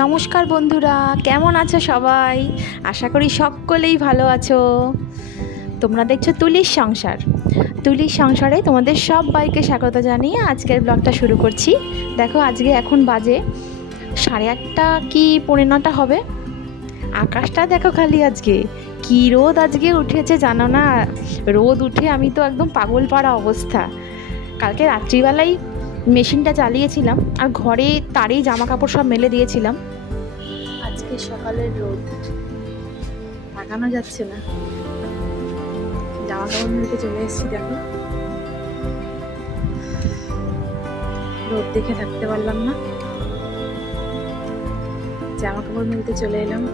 নমস্কার বন্ধুরা, কেমন আছো সবাই? আশা করি সকলেই ভালো আছো। তোমরা দেখছো তুলির সংসার। তুলির সংসারে তোমাদের সবাইকে স্বাগত জানিয়ে আজকের ব্লগটা শুরু করছি। দেখো আজকে এখন বাজে 8:30 কি 8:45 হবে। আকাশটা দেখো খালি আজকে কি রোদ আজকে উঠেছে জানো না। রোদ উঠে আমি তো একদম পাগল পাড়া অবস্থা। কালকে রাত্রিবেলায় মেশিনটা চালিয়েছিলাম আর ঘরে তারেই জামা কাপড় সব মেলে দিয়েছিলাম। আজকে সকালের রোদ তাকানো যাচ্ছে না। জামা কাপড় মেলতে চলে এসেছি, দেখো রোদ দেখে থাকতে পারলাম না, জামা কাপড় মেলতে চলে এলাম।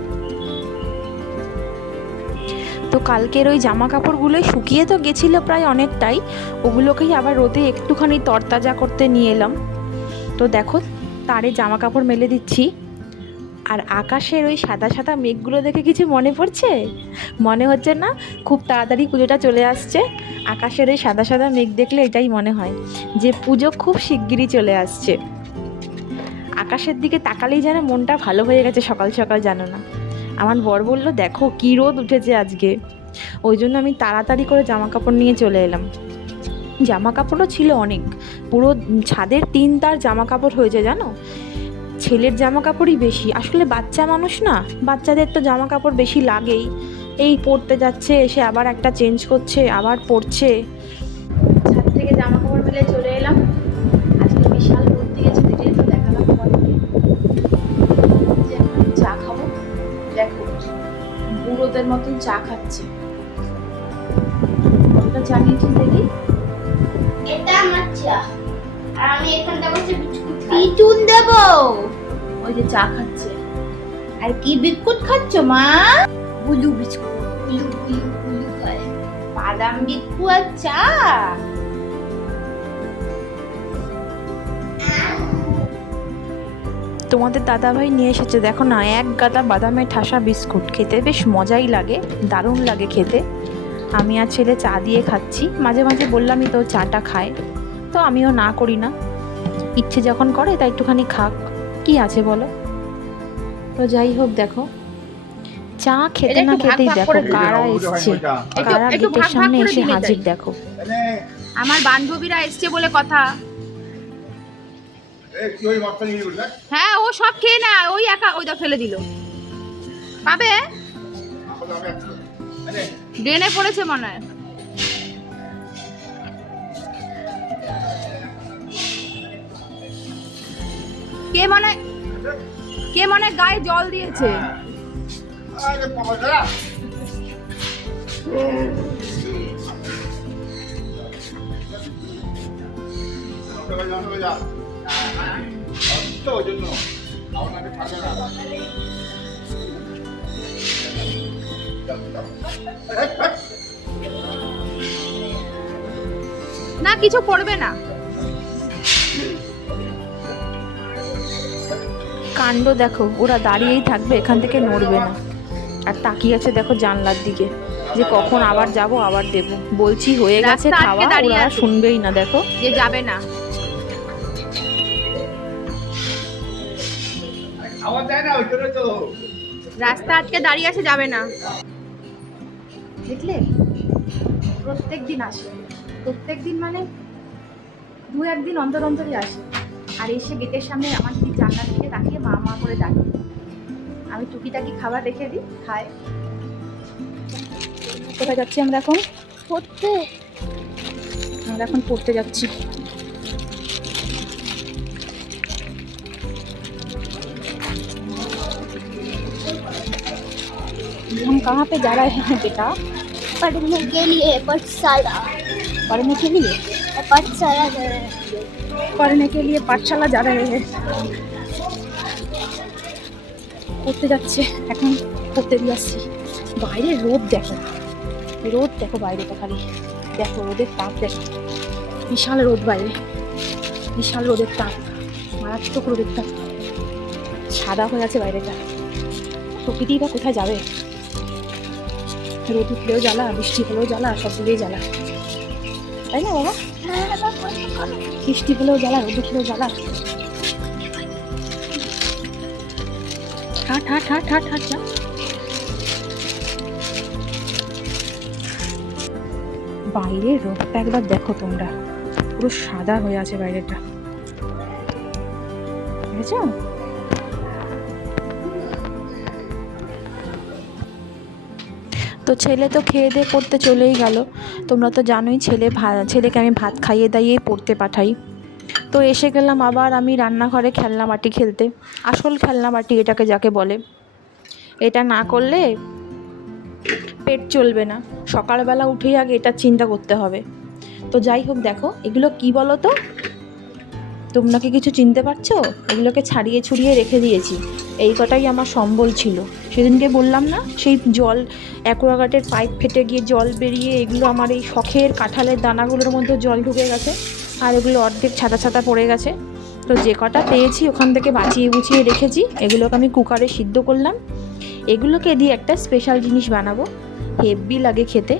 তো কালকের ওই জামা কাপড়গুলোই শুকিয়ে তো গেছিল প্রায় অনেকটাই, ওগুলোকেই আবার রোদে একটুখানি তরতাজা করতে নিয়ে এলাম। তো দেখো তারে জামা কাপড় মেলে দিচ্ছি, আর আকাশের ওই সাদা সাদা মেঘগুলো দেখে কিছু মনে পড়ছে? মনে হচ্ছে না খুব তাড়াতাড়ি পুজোটা চলে আসছে? আকাশের ওই সাদা সাদা মেঘ দেখলে এটাই মনে হয় যে পুজো খুব শিগগিরই চলে আসছে। আকাশের দিকে তাকালেই যেন মনটা ভালো হয়ে গেছে সকাল সকাল, জানো না। আমার বর বললো দেখো কী রোদ উঠেছে আজকে, ওই জন্য আমি তাড়াতাড়ি করে জামা কাপড় নিয়ে চলে এলাম। জামা কাপড়ও ছিল অনেক, পুরো ছাদের 3 তার জামা কাপড় হয়েছে জানো। ছেলের জামা কাপড়ই বেশি, আসলে বাচ্চা মানুষ না, বাচ্চাদের তো জামা কাপড় বেশি লাগেই। এই পরতে যাচ্ছে, এসে আবার একটা চেঞ্জ করছে, আবার পরছে। ছাদ থেকে জামা কাপড় মেলে চলে এলাম। আজকে বিশাল রোদ দিয়েছে, দেখে তো দেখালাম তোমাদেরকে যে এখন চা খাবো। দেখো বুড়োদের মতন চা খাচ্ছে। কতটা চা নিয়েছিস দেখি? এটা আমার চা, আর আমি এখানটা বসে বিস্কুট খাই। পিটুন দেবো। ওই যে চা খাচ্ছে। আর কি বিস্কুট খাচ্ছ মা? বুলু বিস্কুট, বুলু বুলু বুলু খাই। বাদাম বিস্কুট আর চা। তোমাদের দাদাভাই নিয়ে এসেছে, দেখো না, এক গাদা বাদামে ঠাসা বিস্কুট। খেতে বেশ মজাই লাগে, দারুণ লাগে খেতে। আমি আর ছেলে চা দিয়ে খাচ্ছি। মাঝে মাঝে বললামই তো চাটা খায়, তো আমিও না করি না। ইচ্ছে যখন করে তাই একটুখানি খাক, কি আছে বলো। তো যাই হোক, দেখো চা খেতে না খেতেই দেখো কারা এসছে, কারা গেটের সামনে এসে হাজির। দেখো আমার বান্ধবীরা এসছে বলে কথা। হ্যাঁ ও সব খেয়ে না, ওই একা ওইটা ফেলে দিল। পাবে ড্রেনে পড়েছে মনে হয়। কে মনে গায়ে জল দিয়েছে। না কিছু করবে না। কাণ্ড দেখো, ওরা দাঁড়িয়েই থাকবে, এখান থেকে নড়বে না। আর তাকিয়ে আছে দেখো জানলার দিকে, যে কখন আবার যাব আবার দেব। বলছি হয়ে গেছে রাস্তা আটকে খাওয়া, দাঁড়িয়ে ওরা আছে। শুনবেই না। দেখো যে যাবে না, রাস্তা আটকে দাঁড়িয়ে আছে, যাবে না। দেখলে প্রত্যেক দিন আসে, প্রত্যেক দিন মানে 2-1 দিন অন্তর অন্তরই আসে। আর এসে গেটের সামনে আমার দিদি জানলার দিকে তাকিয়ে মা মা করে ডাকে। আমি টুকিটাকি খাবার রেখে দিই, খায়। কোথায় যাচ্ছি আমরা এখন? পড়তে। আমরা এখন পড়তে যাচ্ছি। हम कहाँ पे जा रहे हैं बेटा? पढ़ने के लिए पाठशाला। पढ़ने के लिए? पाठशाला जा रहे हैं। पढ़ने के लिए पाठशाला जा रहे हैं। পড়তে যাচ্ছে এখন, পড়তে দিয়ে আসছি। বাইরে রোদ দেখো, রোদ দেখো বাইরেটা খালি দেখো, রোদের তাপ দেখো, বিশাল রোদ বাইরে, বিশাল রোদের তাপ, মারাত্মক রোদের তাপ। সাদা হয়ে আছে বাইরেটা। প্রকৃতি বা কোথায় যাবে? রোদ উঠলেও জ্বালা, বৃষ্টি হলেও জ্বালা, সব দিকেই জ্বালা, তাই না বাবা? বৃষ্টি হলেও জ্বালা, রোদ উঠলেও জ্বালা। হাট হাট হাট হাট হাট যা। বাইরের রোদটা একবার দেখো তোমরা, পুরো সাদা হয়ে আছে বাইরেটা, বুঝেছো? তো ছেলে তো খেয়ে দিয়ে পড়তে চলেই গেল। তোমরা তো জানোই ছেলেকে আমি ভাত খাইয়ে দাইয়ে পড়তে পাঠাই। তো এসে গেলাম আবার আমি রান্নাঘরে খেলনা বাটি খেলতে। আসল খেলনা বাটি এটাকে যাকে বলে, এটা না করলে পেট চলবে না। সকালবেলা উঠেই আগে এটা চিন্তা করতে হবে। তো যাই হোক, দেখো এগুলো কি বলো তো, তোমরা কি কিছু চিনতে পারছো? এগুলোকে ছাড়িয়ে ছুড়িয়ে রেখে দিয়েছি। এই কটাই আমার সম্বল ছিল। সেদিনকে বললাম না, সেই জল অ্যাকোয়াগার্ডের পাইপ ফেটে গিয়ে জল বেরিয়ে এগুলো আমার এই শখের কাঁঠালের দানাগুলোর মধ্যে জল ঢুকে গেছে, আর এগুলো অর্ধেক ছাতা ছাতা পড়ে গেছে। তো যে কটা পেয়েছি ওখান থেকে বাঁচিয়ে বুচিয়ে রেখেছি। এগুলোকে আমি কুকারে সিদ্ধ করলাম। এগুলোকে দিয়ে একটা স্পেশাল জিনিস বানাবো, হেভি লাগে খেতে।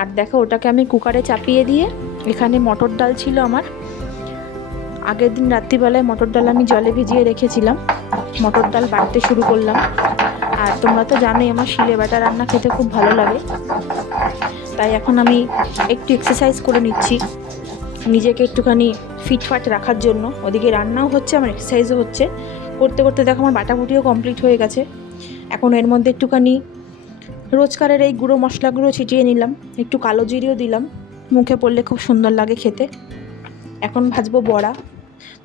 আর দেখো ওটাকে আমি কুকারে চাপিয়ে দিয়ে, এখানে মটর ডাল ছিল আমার, আগের দিন রাত্রিবেলায় মটর ডাল আমি জলে ভিজিয়ে রেখেছিলাম। মটর ডাল বাটতে শুরু করলাম। আর তোমরা তো জানোই আমার শিলে বাটা রান্না খেতে খুব ভালো লাগে, তাই এখন আমি একটু এক্সারসাইজ করে নিচ্ছি নিজেকে একটুখানি ফিটফাট রাখার জন্য। ওদিকে রান্নাও হচ্ছে, আমার এক্সারসাইজও হচ্ছে। করতে করতে দেখো আমার বাটাবুটিও কমপ্লিট হয়ে গেছে। এখন এর মধ্যে একটুখানি রোজকারের এই গুঁড়ো মশলাগুলো ছিটিয়ে নিলাম, একটু কালো জিরেও দিলাম, মুখে পড়লে খুব সুন্দর লাগে খেতে। এখন ভাজবো বড়া।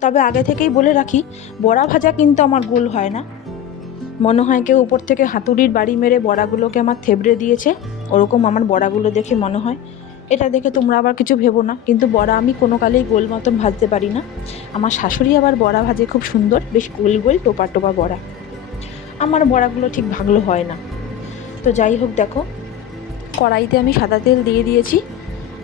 তবে আগে থেকেই বলে রাখি, বড়া ভাজা কিন্তু আমার গোল হয় না। মনে হয় কেউ উপর থেকে হাতুড়ির বাড়ি মেরে বড়াগুলোকে আমার থেবড়ে দিয়েছে, ওরকম আমার বড়াগুলো দেখে মনে হয়। এটা দেখে তোমরা আবার কিছু ভেবো না, কিন্তু বড়া আমি কোনো কালেই গোল মতন ভাজতে পারি না। আমার শাশুড়ি আবার বড়া ভাজে খুব সুন্দর, বেশ গোল গোল টোপা টোপা বড়া। আমার বড়াগুলো ঠিক ভালো হয় না। তো যাই হোক, দেখো কড়াইতে আমি সাদা তেল দিয়ে দিয়েছি।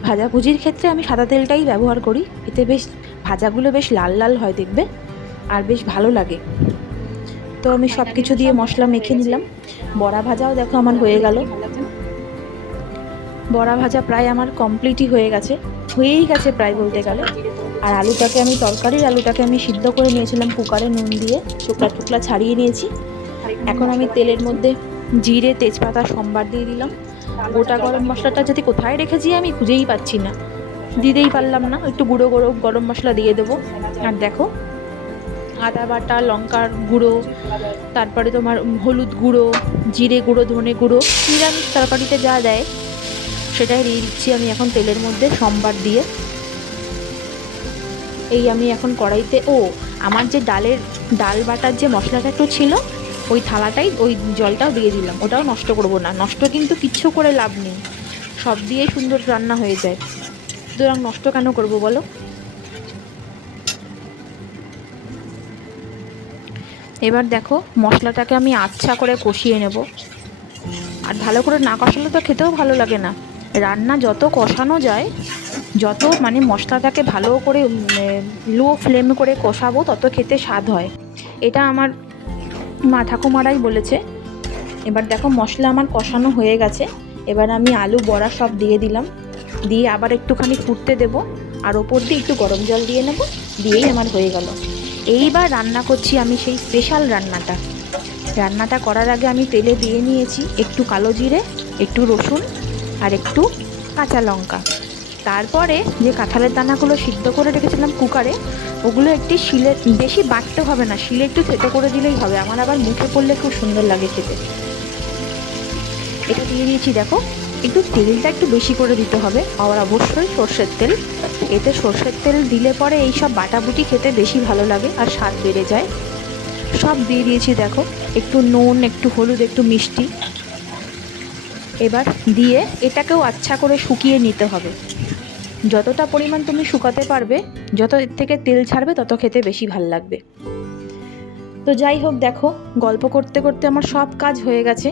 ভাজাভুজির ক্ষেত্রে আমি সাদা তেলটাই ব্যবহার করি, এতে বেশ ভাজাগুলো বেশ লাল লাল হয় দেখবে, আর বেশ ভালো লাগে। তো আমি সব কিছু দিয়ে মশলা মেখে নিলাম। বড়া ভাজাও দেখো আমার হয়ে গেল। বড়া ভাজা প্রায় আমার কমপ্লিটই হয়েই গেছে প্রায় বলতে গেলে। আর আলুটাকে আমি সিদ্ধ করে নিয়েছিলাম কুকারে নুন দিয়ে, টুকরা টুকরা ছাড়িয়ে নিয়েছি। এখন আমি তেলের মধ্যে জিরে, তেজপাতা সম্বার দিয়ে দিলাম। গোটা গরম মশলাটা যদি কোথায় রেখেছি আমি খুঁজেই পাচ্ছি না, দিতেই পারলাম না। একটু গুঁড়ো গরম মশলা দিয়ে দেবো। আর দেখো আদা বাটা, লঙ্কার গুঁড়ো, তারপরে তোমার হলুদ গুঁড়ো, জিরে গুঁড়ো, ধনে গুঁড়ো, নিরামিষ তরকারিতে যা দেয় সেটাই দিয়ে দিচ্ছি আমি এখন তেলের মধ্যে সম্বার দিয়ে। এই আমি এখন কড়াইতে আমার যে ডাল বাটার যে মশলাটা একটু ছিল, ওই থালাটাই ওই জলটাও দিয়ে দিলাম। ওটাও নষ্ট করব না, নষ্ট কিন্তু কিচ্ছু করে লাভ নেই, সব দিয়েই সুন্দর রান্না হয়ে যায়, সুতরাং নষ্ট কেন করব বলো। এবার দেখো মশলাটাকে আমি আচ্ছা করে কষিয়ে নেব। আর ভালো করে না কষালে তো খেতেও ভালো লাগে না। রান্না যত কষানো যায়, যত মানে মশলাটাকে ভালো করে লো ফ্লেম করে কষাবো, তত খেতে স্বাদ হয়। এটা আমার মা ঠাকুমারাই বলেছে। এবার দেখো মশলা আমার কষানো হয়ে গেছে। এবার আমি আলু বড়া সব দিয়ে দিলাম, দিয়ে আবার একটুখানি ফুটতে দেব, আর ওপর দিয়ে একটু গরম জল দিয়ে নেব, দিয়েই আমার হয়ে গেল। এইবার রান্না করছি আমি সেই স্পেশাল রান্নাটা করার আগে আমি তেলে দিয়ে নিয়েছি একটু কালো জিরে, একটু রসুন, আর একটু কাঁচা লঙ্কা। তারপরে যে কাঁঠালের দানাগুলো সিদ্ধ করে রেখেছিলাম কুকারে, ওগুলো একটি শিলে, বেশি বাটতে হবে না, শিলে একটু থেতো করে দিলেই হবে। আমার আবার মুখে পড়লে খুব সুন্দর লাগে খেতে। এটা দিয়ে দিয়েছি। দেখো একটু তেলটা একটু বেশি করে দিতে হবে, আর অবশ্যই সর্ষের তেল। এতে সর্ষের তেল দিলে পরে এই সব বাটাবুটি খেতে বেশি ভালো লাগে আর স্বাদ বেড়ে যায়। সব দিয়ে দিয়েছি। দেখো একটু নুন, একটু হলুদ, একটু মিষ্টি। এবার দিয়ে এটাকেও আচ্ছা করে শুকিয়ে নিতে হবে। যতটা পরিমাণ তুমি শুকাতে পারবে, যত এর থেকে তেল ছাড়বে, তত খেতে বেশি ভাল লাগবে। তো যাই হোক, দেখো গল্প করতে করতে আমার সব কাজ হয়ে গেছে।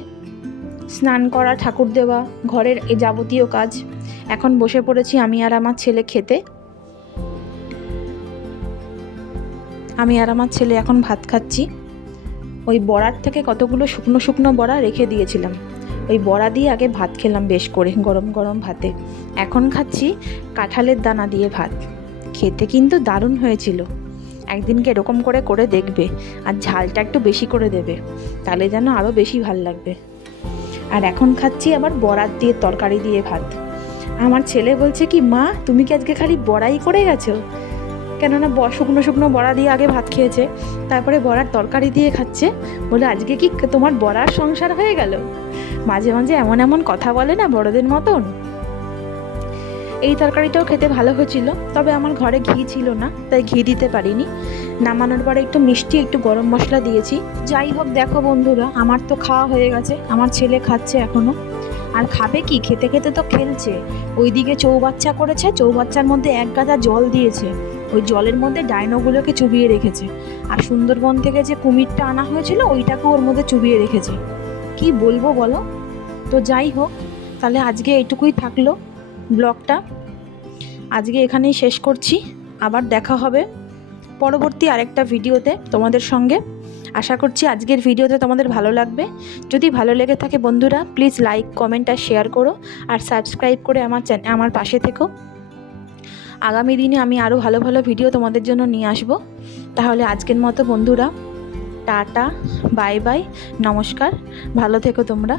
স্নান করা, ঠাকুর দেওয়া, ঘরের এই যাবতীয় কাজ। এখন বসে পড়েছি আমি আর আমার ছেলে খেতে। আমি আর আমার ছেলে এখন ভাত খাচ্ছি। ওই বড়ার থেকে কতগুলো শুকনো শুকনো বড়া রেখে দিয়েছিলাম, ওই বড়া দিয়ে আগে ভাত খেলাম বেশ করে গরম গরম ভাতে। এখন খাচ্ছি কাঁঠালের দানা দিয়ে ভাত। খেতে কিন্তু দারুণ হয়েছিল। একদিনকে এরকম করে করে দেখবে, আর ঝালটা একটু বেশি করে দেবে, তাহলে যেন আরও বেশি ভাল লাগবে। আর এখন খাচ্ছি আবার বড়ার দিয়ে তরকারি দিয়ে ভাত। আমার ছেলে বলছে কি, মা তুমি কি আজকে খালি বড়াই করে গেছো? কেননা শুকনো শুকনো বড়া দিয়ে আগে ভাত খেয়েছে, তারপরে বড়ার তরকারি দিয়ে খাচ্ছে, বলে আজকে কি তোমার বড়ার সংসার হয়ে গেল? মাঝে মাঝে এমন এমন কথা বলে না বড়দের মতন। এই তরকারিটাও খেতে ভালো হয়েছিল, তবে আমার ঘরে ঘি ছিল না, তাই ঘি দিতে পারিনি। নামানোর পরে একটু মিষ্টি, একটু গরম মশলা দিয়েছি। যাই হোক, দেখো বন্ধুরা, আমার তো খাওয়া হয়ে গেছে, আমার ছেলে খাচ্ছে এখনও। আর খাবে কি, খেতে খেতে তো খেলছে। ওইদিকে চৌবাচ্চা করেছে, চৌবাচ্চার মধ্যে এক গাদা জল দিয়েছে, ওই জলের মধ্যে ডাইনোগুলোকে চুবিয়ে রেখেছে। আর সুন্দরবন থেকে যে কুমিরটা আনা হয়েছিল ওইটাকেও ওর মধ্যে চুবিয়ে রেখেছে। কি বলবো বলো? তো যাই হোক, তাহলে আজকে এইটুকুই থাকলো ব্লগটা, আজকে এখানেই শেষ করছি। আবার দেখা হবে পরবর্তী আরেকটা ভিডিওতে তোমাদের সঙ্গে। আশা করছি আজকের ভিডিওতে তোমাদের ভালো লাগবে। যদি ভালো লেগে থাকে বন্ধুরা, প্লিজ লাইক, কমেন্ট আর শেয়ার করো, আর সাবস্ক্রাইব করে আমার পাশে থেকো। আগামী দিনে আমি আরও ভালো ভালো ভিডিও তোমাদের জন্য নিয়ে আসব। তাহলে আজকের মতো বন্ধুরা, টাটা, বাই বাই, নমস্কার, ভালো থেকো তোমরা।